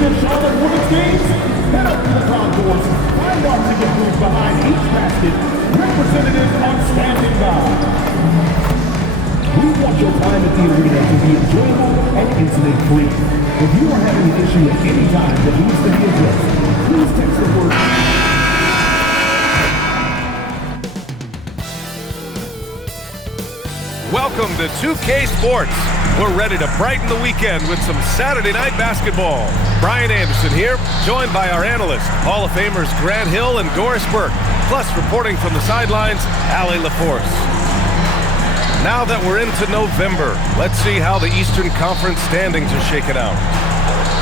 exclusive Charlotte Women's Games? Head up to the concourse, find our ticket booth behind each basket. Representatives are standing by. We want your time at the arena to be enjoyable and incident-free. If you are having an issue at any time that needs to be addressed, please text the word. Welcome to 2K Sports. We're ready to brighten the weekend with some Saturday night basketball. Brian Anderson here, joined by our analysts, Hall of Famers Grant Hill and Doris Burke, plus reporting from the sidelines, Allie LaForce. Now that we're into November, let's see how the Eastern Conference standings are shaking out.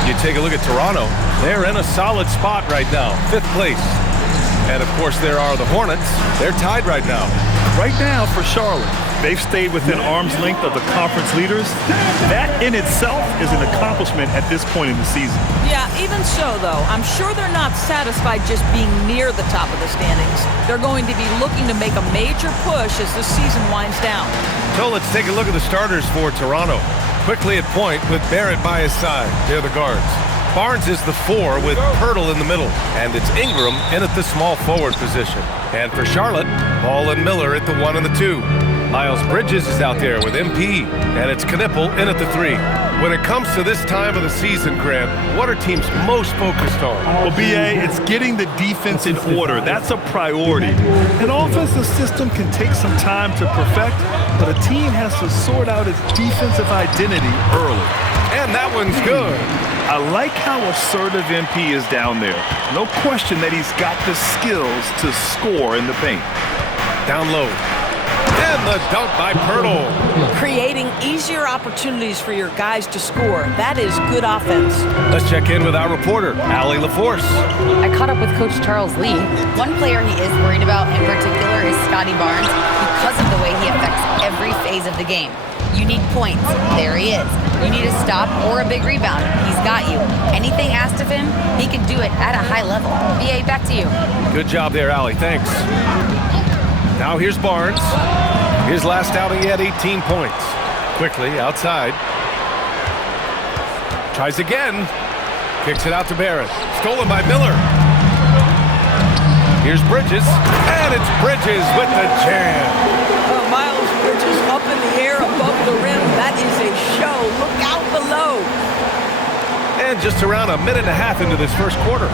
You take a look at Toronto, they're in a solid spot right now, 5th place. And of course there are the Hornets, they're tied right now. Right now for Charlotte, they've stayed within arm's length of the conference leaders. That in itself is an accomplishment at this point in the season. Yeah, even so, though, I'm sure they're not satisfied just being near the top of the standings. They're going to be looking to make a major push as the season winds down. So let's take a look at the starters for Toronto. Quickly at point with Barrett by his side. They're the guards. Barnes is the 4 with Pirtle in the middle. And it's Ingram in at the small forward position. And for Charlotte, Ball and Miller at the 1 and the 2. Miles Bridges is out there with MP, and it's Knipple in at the 3. When it comes to this time of the season, Grant, what are teams most focused on? Well, B.A., it's getting the defense in order. That's a priority. An offensive system can take some time to perfect, but a team has to sort out its defensive identity early. And that one's good. I like how assertive MP is down there. No question that he's got the skills to score in the paint. Down low. And the dunk by Pirtle. Creating easier opportunities for your guys to score. That is good offense. Let's check in with our reporter, Allie LaForce. I caught up with Coach Charles Lee. One player he is worried about in particular is Scotty Barnes because of the way he affects every phase of the game. You need points. There he is. You need a stop or a big rebound. He's got you. Anything asked of him, he can do it at a high level. BA, back to you. Good job there, Allie. Thanks. Now here's Barnes. His last outing, he had 18 points. Quickly, outside. Tries again. Kicks it out to Barrett. Stolen by Miller. Here's Bridges. And it's Bridges with the jam. Miles Bridges up in the air above the rim. That is a show. Look out below. And just around a minute and a half into this first quarter.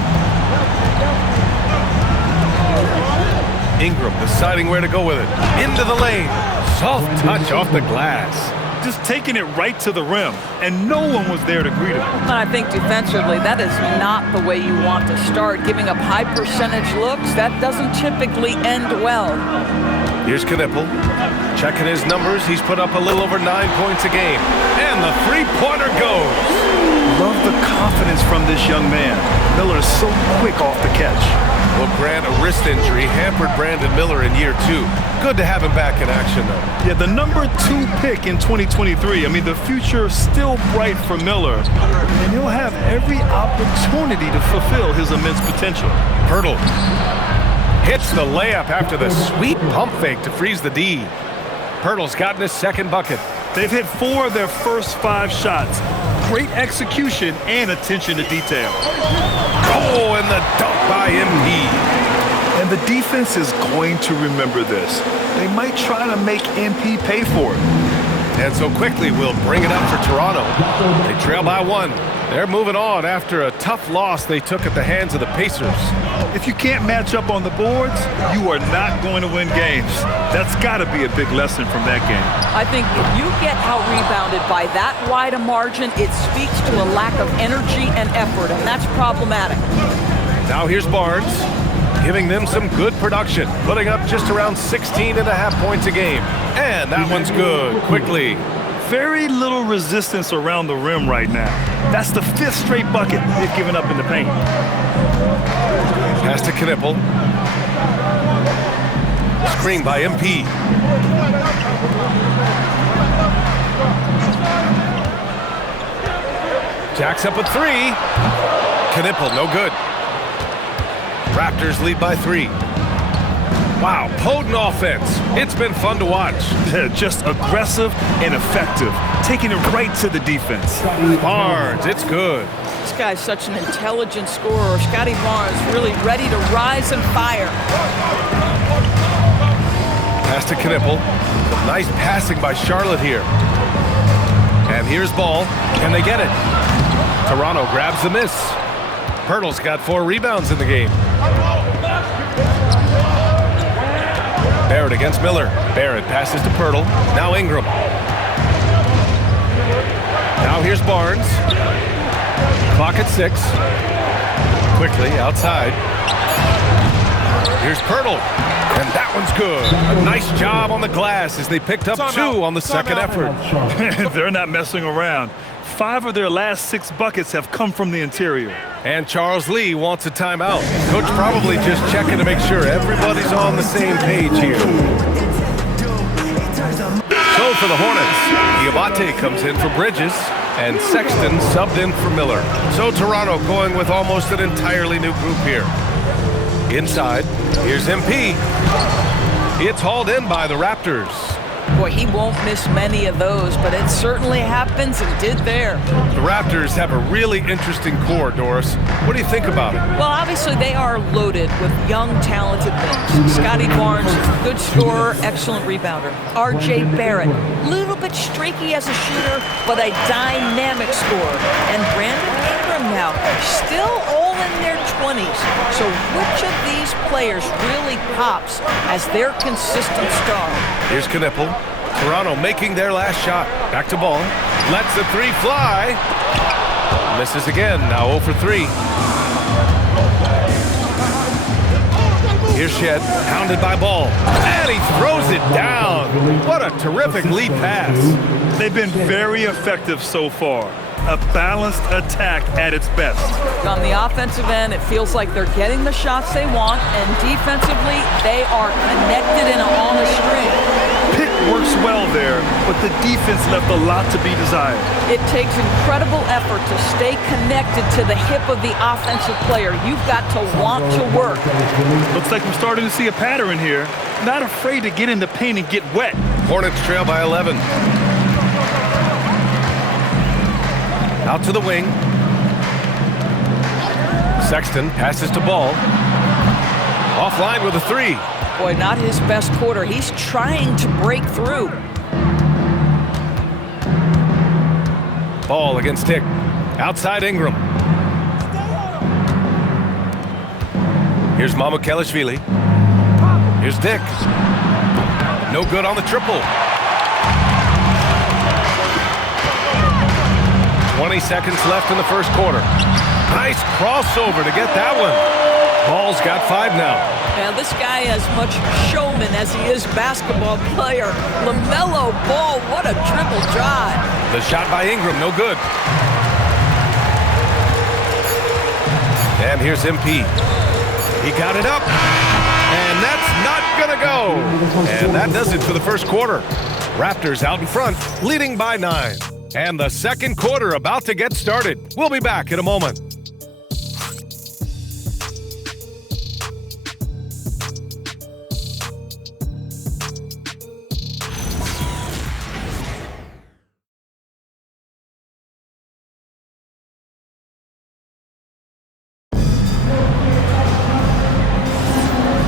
Ingram deciding where to go with it. Into the lane. Soft touch off the glass. Just taking it right to the rim, and no one was there to greet him. And I think defensively, that is not the way you want to start. Giving up high percentage looks, that doesn't typically end well. Here's Knipple. Checking his numbers, he's put up a little over 9 points a game. And the three-pointer goes. Love the confidence from this young man. Miller is so quick off the catch. Well, Grant, a wrist injury hampered Brandon Miller in year 2. Good to have him back in action, though. Yeah, the number 2 pick in 2023. I mean, the future is still bright for Miller, and he'll have every opportunity to fulfill his immense potential. Pirtle hits the layup after the sweet pump fake to freeze the D. Pirtle's gotten his second bucket. They've hit 4 of their first 5 shots. Great execution and attention to detail. Oh, and the dunk by MP. And the defense is going to remember this. They might try to make MP pay for it. And so quickly we'll bring it up for Toronto. They trail by 1. They're moving on after a tough loss they took at the hands of the Pacers. If you can't match up on the boards, you are not going to win games. That's got to be a big lesson from that game. I think if you get out-rebounded by that wide a margin, it speaks to a lack of energy and effort, and that's problematic. Now here's Barnes, giving them some good production, putting up just around 16.5 points a game. And that one's good, quickly. Very little resistance around the rim right now. That's the 5th straight bucket they've given up in the paint. Pass to Knipple. Screen by MP. Jacks up a 3. Knipple, no good. Raptors lead by 3. Wow, potent offense. It's been fun to watch. Just aggressive and effective, taking it right to the defense. Barnes, it's good. This guy's such an intelligent scorer. Scotty Barnes really ready to rise and fire. Pass to Knipple. Nice passing by Charlotte here. And here's ball. Can they get it? Toronto grabs the miss. Pirtle's got 4 rebounds in the game. Barrett against Miller. Barrett passes to Pirtle. Now Ingram. Now here's Barnes. Clock at 6. Quickly outside. Here's Pirtle. And that one's good. A nice job on the glass as they picked up 2 on the second effort. They're not messing around. 5 of their last 6 buckets have come from the interior. And Charles Lee wants a timeout. Coach probably just checking to make sure everybody's on the same page here. So for the Hornets, Diabate comes in for Bridges, and Sexton subbed in for Miller. So Toronto going with almost an entirely new group here. Inside, here's MP. It's hauled in by the Raptors. Boy, he won't miss many of those, but it certainly happens and did there. The Raptors have a really interesting core, Doris. What do you think about it? Well, obviously they are loaded with young, talented wings. Scotty Barnes, good scorer, excellent rebounder. R.J. Barrett, little bit streaky as a shooter, but a dynamic scorer. And Brandon Ingram now, still all in their 20s. So which of these players really pops as their consistent star? Here's Knipple. Toronto making their last shot. Back to ball. Lets the 3 fly. Misses again. Now 0 for 3. Here's Shed. Pounded by Ball. And he throws it down. What a terrific lead pass. They've been very effective so far. A balanced attack at its best. On the offensive end, it feels like they're getting the shots they want, and defensively, they are connected and on a string. Pick works well there, but the defense left a lot to be desired. It takes incredible effort to stay connected to the hip of the offensive player. You've got to want to work. Looks like we're starting to see a pattern here. Not afraid to get in the paint and get wet. Hornets trail by 11. Out to the wing. Sexton passes to Ball. Offline with a 3. Boy, not his best quarter. He's trying to break through. Ball against Tick. Outside Ingram. Here's Mamukelashvili. Here's Dick. No good on the triple. 20 seconds left in the first quarter. Nice crossover to get that one. Ball's got 5 now. Now, this guy as much showman as he is basketball player. LaMelo Ball, what a triple drive. The shot by Ingram, no good. And here's MP. He got it up. And that's not gonna go. And that does it for the first quarter. Raptors out in front, leading by 9. And the second quarter about to get started. We'll be back in a moment.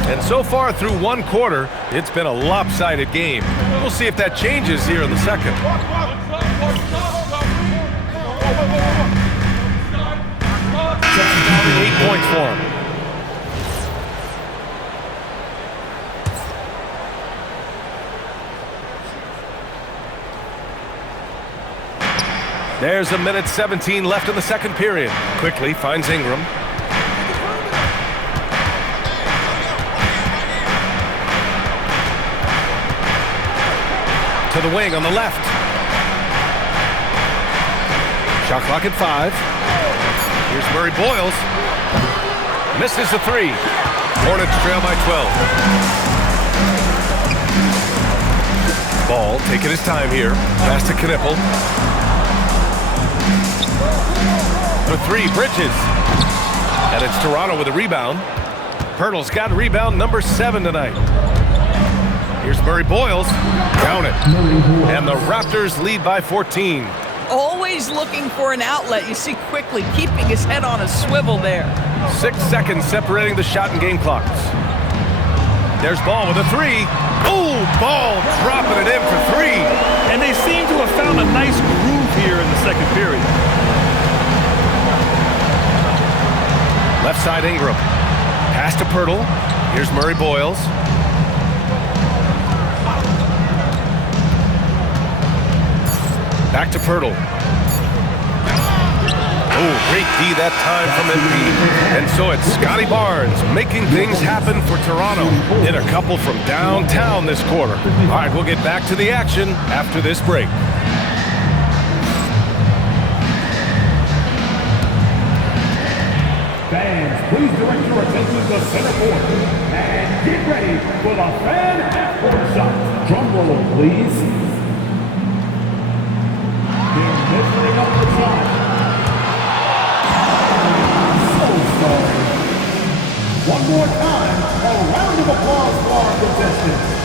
And so far through one quarter, it's been a lopsided game. We'll see if that changes here in the second. 8 points for him. There's a minute 17 left in the second period. Quickly finds Ingram. To the wing on the left. Shot clock at 5. Here's Murray Boyles. Misses the 3. Hornets trail by 12. Ball taking his time here. Pass to Knipple. For 3, Bridges. And it's Toronto with a rebound. Pirtle's got rebound number 7 tonight. Here's Murray Boyles. Count it. And the Raptors lead by 14. always looking for an outlet. You see quickly keeping his head on a swivel there. 6 seconds separating the shot and game clocks. There's Ball with a three. Ooh, Ball dropping it in for three. And they seem to have found a nice groove here in the second period. Left side Ingram. Pass to Pirtle. Here's Murray Boyles. Back to Pirtle. Oh, great D that time from MP. And so it's Scotty Barnes making things happen for Toronto. Hit a couple from downtown this quarter. All right, we'll get back to the action after this break. Fans, please direct your attention to center court and get ready for the fan half-court shot. Drum roll, please. They're measuring up the shot. So sorry. One more time, a round of applause for our contestants.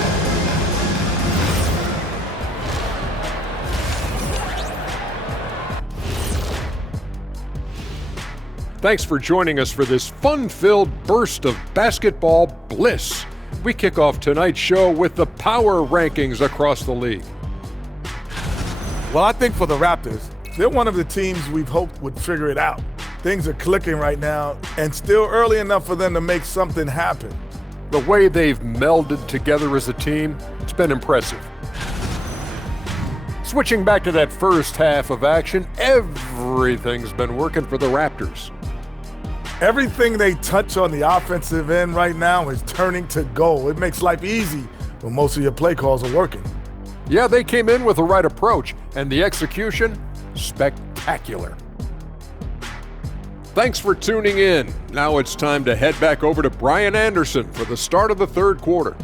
Thanks for joining us for this fun-filled burst of basketball bliss. We kick off tonight's show with the power rankings across the league. Well, I think for the Raptors, they're one of the teams we've hoped would figure it out. Things are clicking right now, and still early enough for them to make something happen. The way they've melded together as a team, it's been impressive. Switching back to that first half of action, everything's been working for the Raptors. Everything they touch on the offensive end right now is turning to goal. It makes life easy when most of your play calls are working. Yeah, they came in with the right approach, and the execution, spectacular. Thanks for tuning in. Now it's time to head back over to Brian Anderson for the start of the third quarter.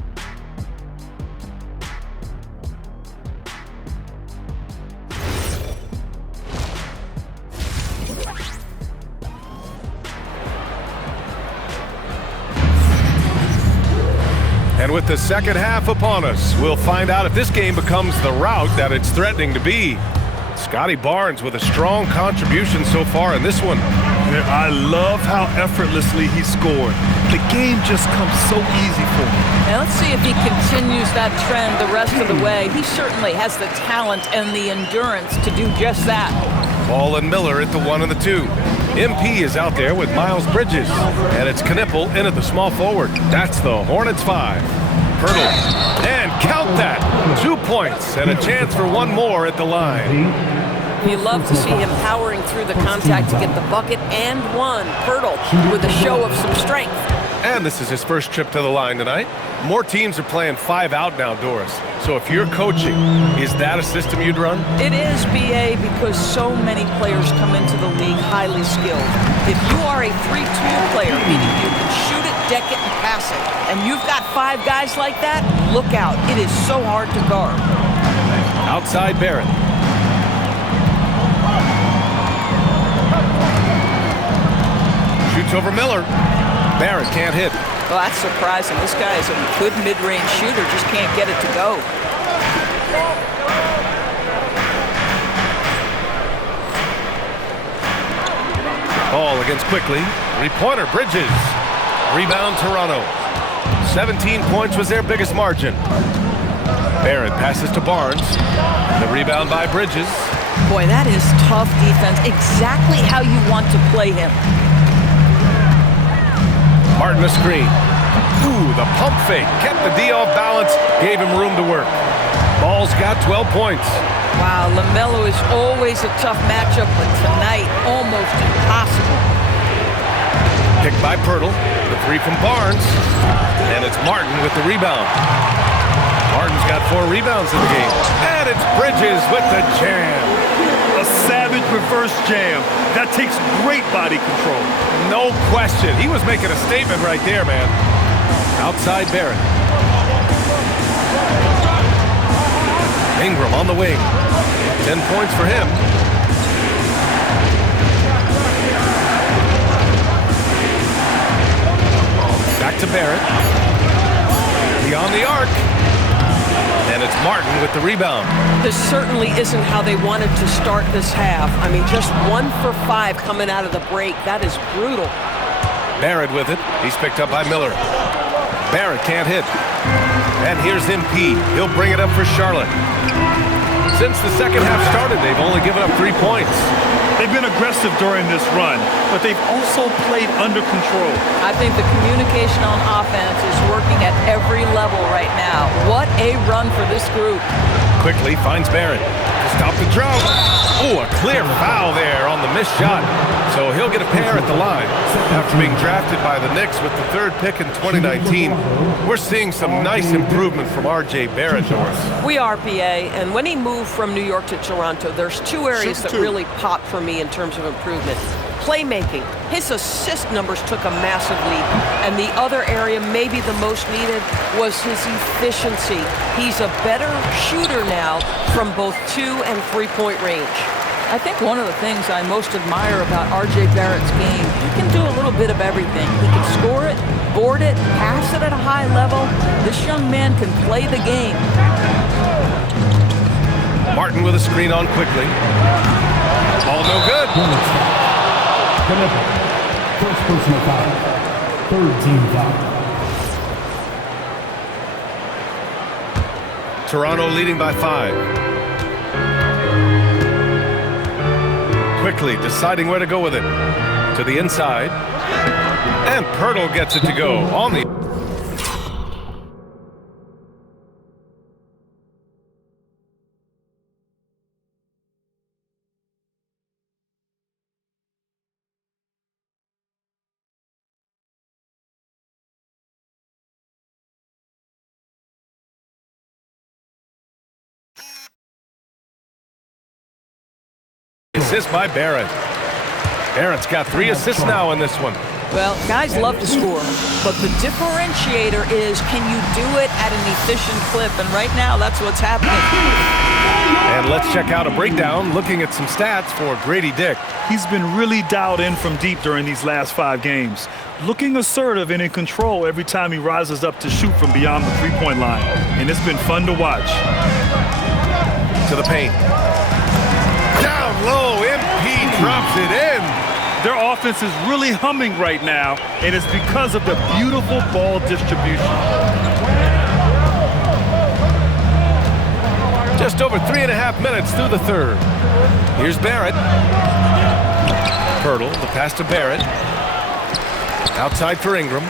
And with the second half upon us, we'll find out if this game becomes the rout that it's threatening to be. Scotty Barnes with a strong contribution so far in this one. I love how effortlessly he scored. The game just comes so easy for him. Now let's see if he continues that trend the rest of the way. He certainly has the talent and the endurance to do just that. Ball and Miller at the 1 and the 2. MP is out there with Miles Bridges, and it's Knipple in at the small forward. That's the Hornets 5. Pirtle, and count that! 2 points and a chance for one more at the line. You love to see him powering through the contact to get the bucket and one. Pirtle with a show of some strength. And this is his first trip to the line tonight. More teams are playing 5 out now, Doris. So if you're coaching, is that a system you'd run? It is, BA, because so many players come into the league highly skilled. If you are a 3-tool player, meaning you can shoot it, deck it, and pass it, and you've got 5 guys like that, look out. It is so hard to guard. Outside Barrett. Shoots over Miller. Barrett can't hit. Well, that's surprising. This guy is a good mid-range shooter, just can't get it to go. Ball against Quickly. 3-pointer, Bridges. Rebound, Toronto. 17 points was their biggest margin. Barrett passes to Barnes. The rebound by Bridges. Boy, that is tough defense. Exactly how you want to play him. Martin a screen. Ooh, the pump fake. Kept the D off balance. Gave him room to work. Ball's got 12 points. Wow, LaMelo is always a tough matchup, but tonight, almost impossible. Picked by Pirtle. The 3 from Barnes. And it's Martin with the rebound. Martin's got 4 rebounds in the game. And it's Bridges with the jam. A savage reverse jam. That takes great body control. No question. He was making a statement right there, man. Outside Barrett. Ingram on the wing. 10 points for him. Back to Barrett. Beyond the arc. And It's Martin with the rebound. This certainly isn't how they wanted to start this half. I mean, just 1 for 5 coming out of the break. That is brutal. Barrett with it. He's picked up by Miller. Barrett can't hit. And here's MP. He'll bring it up for Charlotte. Since the second half started, they've only given up 3 points. They've been aggressive during this run, but they've also played under control. I think the communication on offense is working at every level right now. What a run for this group. Quickly finds Barrett to stop the drought. Oh, a clear foul there on the missed shot. So he'll get a pair at the line. After being drafted by the Knicks with the 3rd pick in 2019, we're seeing some nice improvement from R.J. Barrett, Norris. We are, PA, and when he moved from New York to Toronto, there's 2 areas that really popped for me in terms of improvement. Playmaking. His assist numbers took a massive leap. And the other area, maybe the most needed, was his efficiency. He's a better shooter now from both 2 and 3-point range. I think one of the things I most admire about R.J. Barrett's game, he can do a little bit of everything. He can score it, board it, pass it at a high level. This young man can play the game. Martin with a screen on quickly. All no good. First personal foul. 3rd team foul. Toronto leading by 5. Quickly deciding where to go with it. To the inside. And Pirtle gets it to go on the... Assist by Barrett. Barrett's got 3 assists now in this one. Well, guys love to score, but the differentiator is, can you do it at an efficient clip? And right now, that's what's happening. And let's check out a breakdown looking at some stats for Grady Dick. He's been really dialed in from deep during these last 5 games. Looking assertive and in control every time he rises up to shoot from beyond the 3-point line. And it's been fun to watch. To the paint. Down low, MP drops it in. Their offense is really humming right now, and it's because of the beautiful ball distribution. Just over 3.5 minutes through the 3rd. Here's Barrett. Pirtle, the pass to Barrett. Outside for Ingram.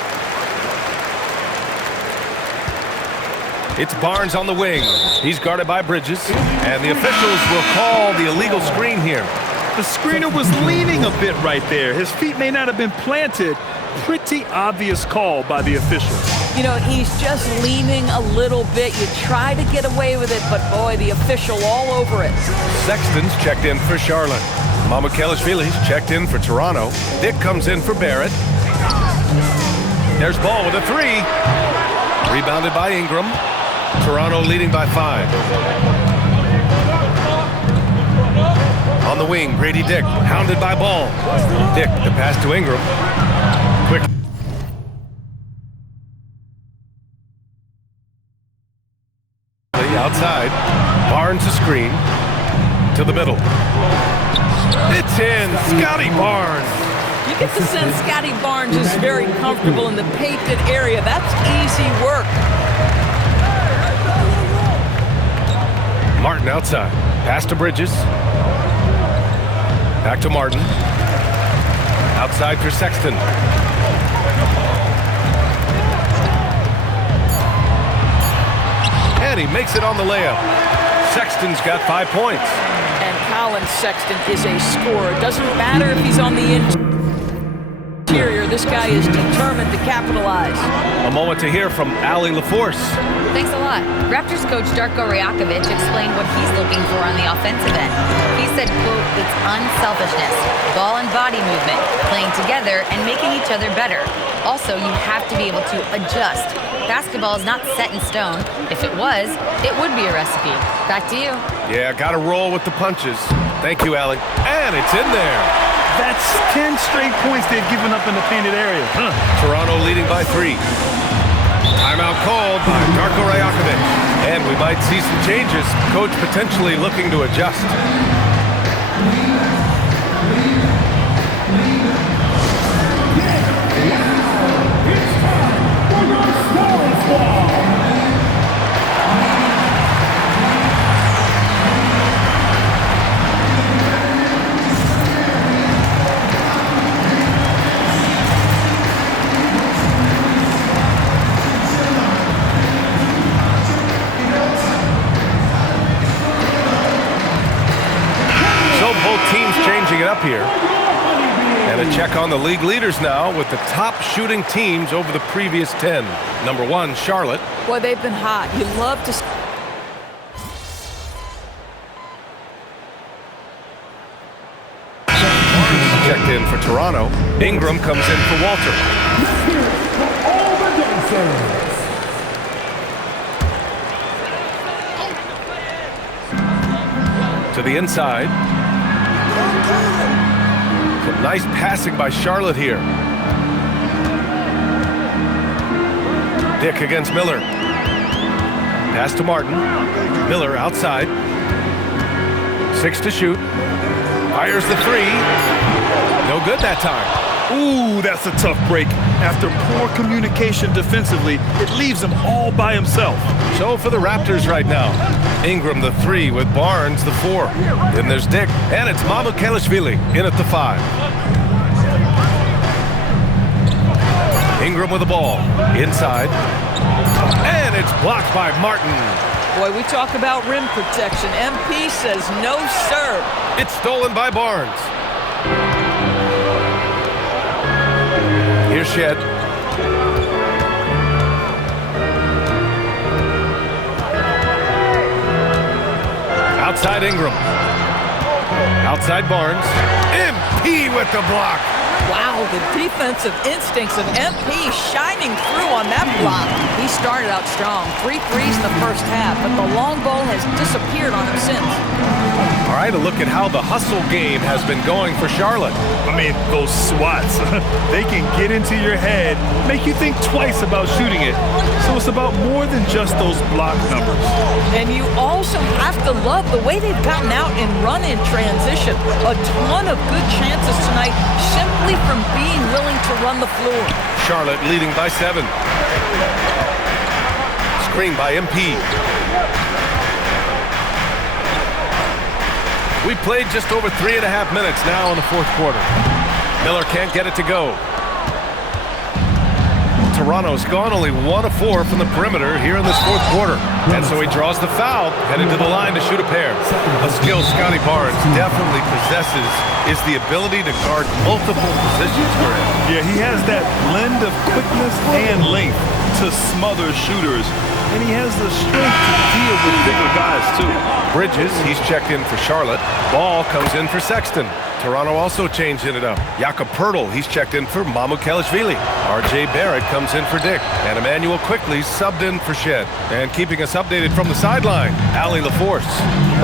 It's Barnes on the wing. He's guarded by Bridges, and the officials will call the illegal screen here. The screener was leaning a bit right there. His feet may not have been planted. Pretty obvious call by the officials. You know, he's just leaning a little bit. You try to get away with it, but boy, the official all over it. Sexton's checked in for Charlotte. Mamukelashvili's checked in for Toronto. Dick comes in for Barrett. There's Ball with a 3. Rebounded by Ingram. Toronto leading by 5. On the wing, Grady Dick, hounded by Ball. Dick, the pass to Ingram. Quick. Outside. Barnes a screen. To the middle. It's in. Scotty Barnes. You get the sense Scotty Barnes is very comfortable in the painted area. That's easy work. Martin outside. Pass to Bridges. Back to Martin. Outside for Sexton. And he makes it on the layup. Sexton's got 5 points. And Colin Sexton is a scorer. It doesn't matter if he's on the interior. This guy is determined to capitalize. A moment to hear from Allie LaForce. Thanks a lot. Raptors coach Darko Rajakovic explained what he's looking for on the offensive end. He said, quote, it's unselfishness, ball and body movement, playing together and making each other better. Also, you have to be able to adjust. Basketball is not set in stone. If it was, it would be a recipe. Back to you. Yeah, got to roll with the punches. Thank you, Allie. And it's in there. That's 10 straight points they've given up in the painted area. Toronto leading by 3. Timeout called by Darko Rajakovic. And we might see some changes. Coach potentially looking to adjust. It's time for your Star Squad. So both teams changing it up here. And a check on the league leaders now with the top shooting teams over the previous 10. Number 1, Charlotte. Boy, they've been hot. You love to... Checked in for Toronto. Ingram comes in for Walter. All the dancers. To the inside. Some nice passing by Charlotte here. Dick against Miller. Pass to Martin. Miller outside. 6 to shoot. Fires the 3. No good that time. Ooh, that's a tough break. After poor communication defensively, it leaves him all by himself. So for the Raptors right now, Ingram the 3 with Barnes the 4. Then there's Dick, and it's Mamukelashvili in at the 5. Ingram with the ball, inside, and it's blocked by Martin. Boy, we talk about rim protection. MP says no, sir. It's stolen by Barnes. Here's Shed. Outside Ingram. Outside Barnes. MP with the block. Wow, the defensive instincts of MP shining through on that block. He started out strong, 3 threes in the first half, but the long ball has disappeared on him since. All right, a look at how the hustle game has been going for Charlotte. I mean, those swats, they can get into your head, make you think twice about shooting it. So it's about more than just those block numbers. And you also have to love the way they've gotten out and run in transition. A ton of good chances tonight simply from being willing to run the floor. Charlotte leading by 7. Screen by MP. We played just over 3.5 minutes now in the 4th quarter. Miller can't get it to go. Toronto's gone only 1 of 4 from the perimeter here in this 4th quarter. And so he draws the foul, headed to the line to shoot a pair. A skill Scotty Barnes definitely possesses is the ability to guard multiple positions for him. Yeah, he has that blend of quickness and length to smother shooters. And he has the strength to deal with bigger guys, too. Bridges, he's checked in for Charlotte. Ball comes in for Sexton. Toronto also changing it up. Jakob Poeltl, he's checked in for Mamukelashvili. R.J. Barrett comes in for Dick. And Emmanuel quickly subbed in for Shed. And keeping us updated from the sideline, Allie LaForce.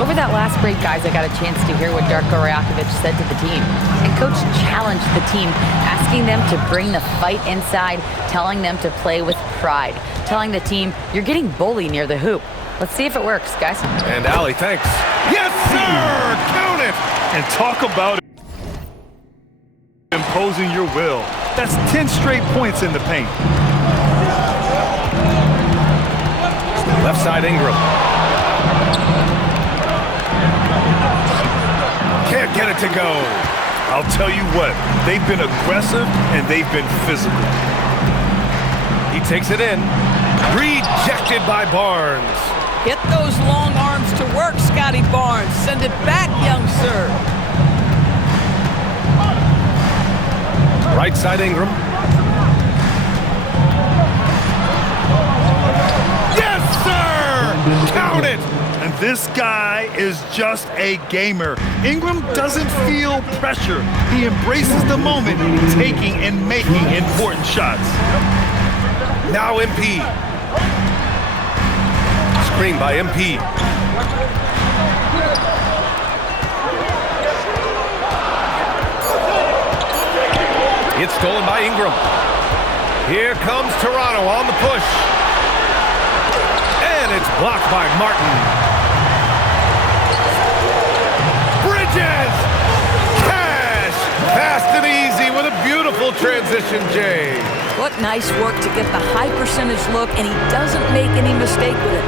Over that last break, guys, I got a chance to hear what Darko Rajakovic said to the team. And Coach challenged the team, asking them to bring the fight inside, telling them to play with pride, telling the team, you're getting bullied near the hoop. Let's see if it works, guys. And Allie, thanks. Yes, sir! Count it! And talk about imposing your will. That's 10 straight points in the paint. Left side Ingram. Can't get it to go. I'll tell you what, they've been aggressive and they've been physical. He takes it in. Rejected by Barnes. Get those long arms to work, Scotty Barnes. Send it back, young sir. Right side Ingram. Yes, sir! Count it! And this guy is just a gamer. Ingram doesn't feel pressure. He embraces the moment, taking and making important shots. Now MP. Screen by MP. It's stolen by Ingram. Here comes Toronto on the push. And it's blocked by Martin. Bridges! Cash! Fast and easy with a beautiful transition, Jay. What nice work to get the high percentage look, and he doesn't make any mistake with it.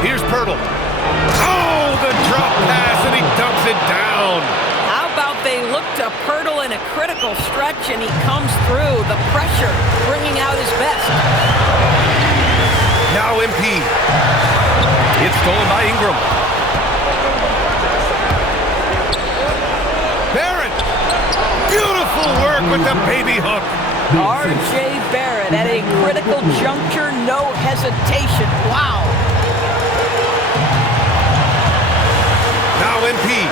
Here's Pirtle. Oh, the drop pass, and he dunks it down. How about they look to Pirtle in a critical stretch, and he comes through. The pressure bringing out his best. Now MP. It's stolen by Ingram. Barrett. Beautiful work with the baby hook. R.J. Barrett at a critical juncture, no hesitation. Wow. Now MP.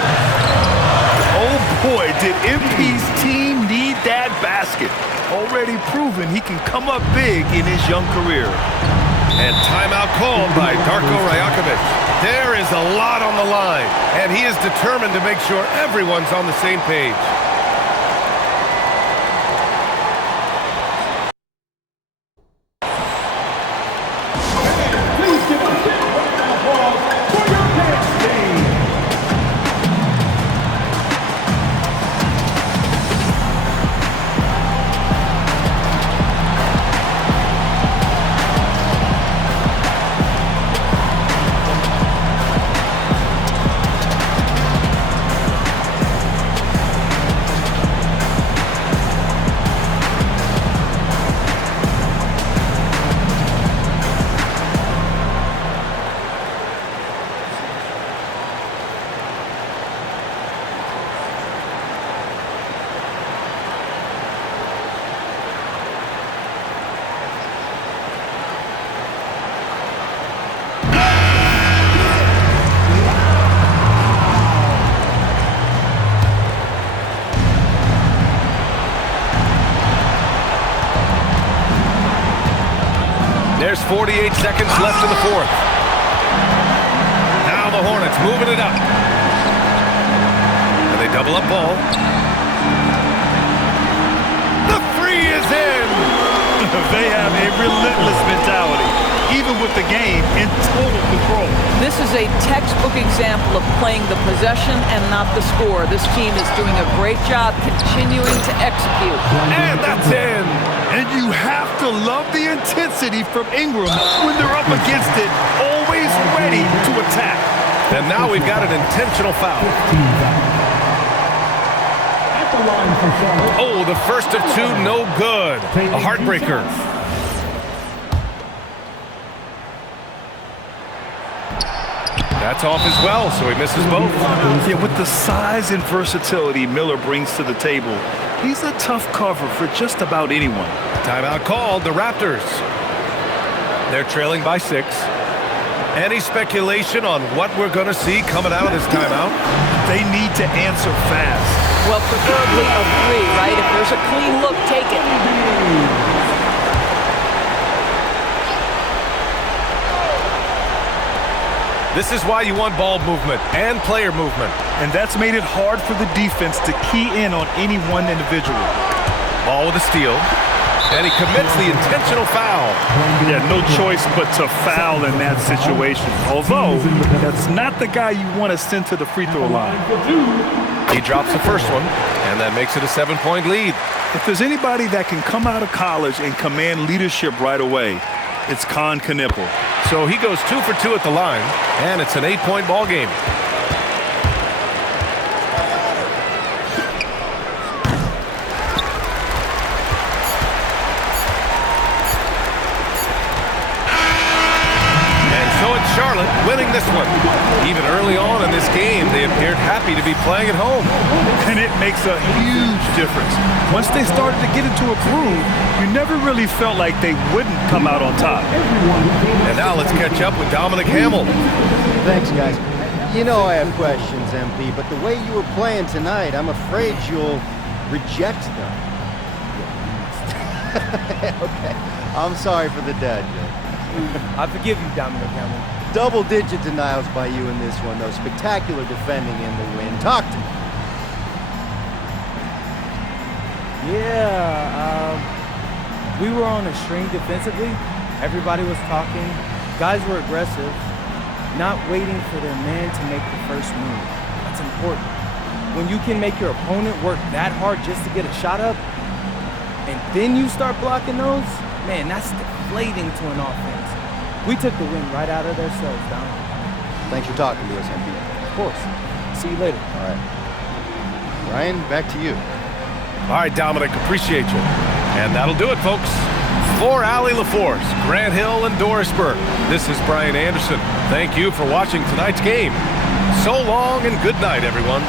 Oh boy, did MP's team need that basket. Already proven he can come up big in his young career. And timeout called by Darko Rajakovic. There is a lot on the line, and he is determined to make sure everyone's on the same page. There's 48 seconds left in the fourth. Now the Hornets moving it up. And they double up ball. The three is in! They have a relentless mentality, even with the game in total control. This is a textbook example of playing the possession and not the score. This team is doing a great job continuing to execute. And that's in! And you have to love the intensity from Ingram when they're up against it, always ready to attack. And now we've got an intentional foul. Oh, the first of two, no good. A heartbreaker. That's off as well, so he misses both. Yeah, with the size and versatility Miller brings to the table, he's a tough cover for just about anyone. Timeout called, the Raptors. They're trailing by 6. Any speculation on what we're going to see coming out of this timeout? They need to answer fast. Well, preferably a 3, right? If there's a clean look, take it. This is why you want ball movement and player movement. And that's made it hard for the defense to key in on any one individual. Ball with a steal. And he commits the intentional foul. Yeah, no choice but to foul in that situation. Although, that's not the guy you want to send to the free throw line. He drops the first one, and that makes it a 7-point lead. If there's anybody that can come out of college and command leadership right away, it's Con Knipple. So he goes 2 for 2 at the line, and it's an 8-point ball game. And so it's Charlotte winning this one. Even early on in this game, they appeared happy to be playing at home. And it makes a huge difference. Once they started to get into a groove, you never really felt like they wouldn't come out on top. And now let's catch up with Dominic Hamill. Thanks, guys. You know I have questions, MP, but the way you were playing tonight, I'm afraid you'll reject them. Okay. I'm sorry for the dad joke. I forgive you, Dominic Hamill. Double-digit denials by you in this one, though. Spectacular defending in the win. Talk to me. Yeah, we were on a string defensively. Everybody was talking. Guys were aggressive, not waiting for their man to make the first move. That's important. When you can make your opponent work that hard just to get a shot up, and then you start blocking those, man, that's deflating to an offense. We took the wind right out of their sails, Dom. Thanks for talking to us, MP. Of course. See you later. All right. Ryan, back to you. All right, Dominic, appreciate you. And that'll do it, folks. For Allie LaForce, Grant Hill, and Dorisburg, this is Brian Anderson. Thank you for watching tonight's game. So long and good night, everyone.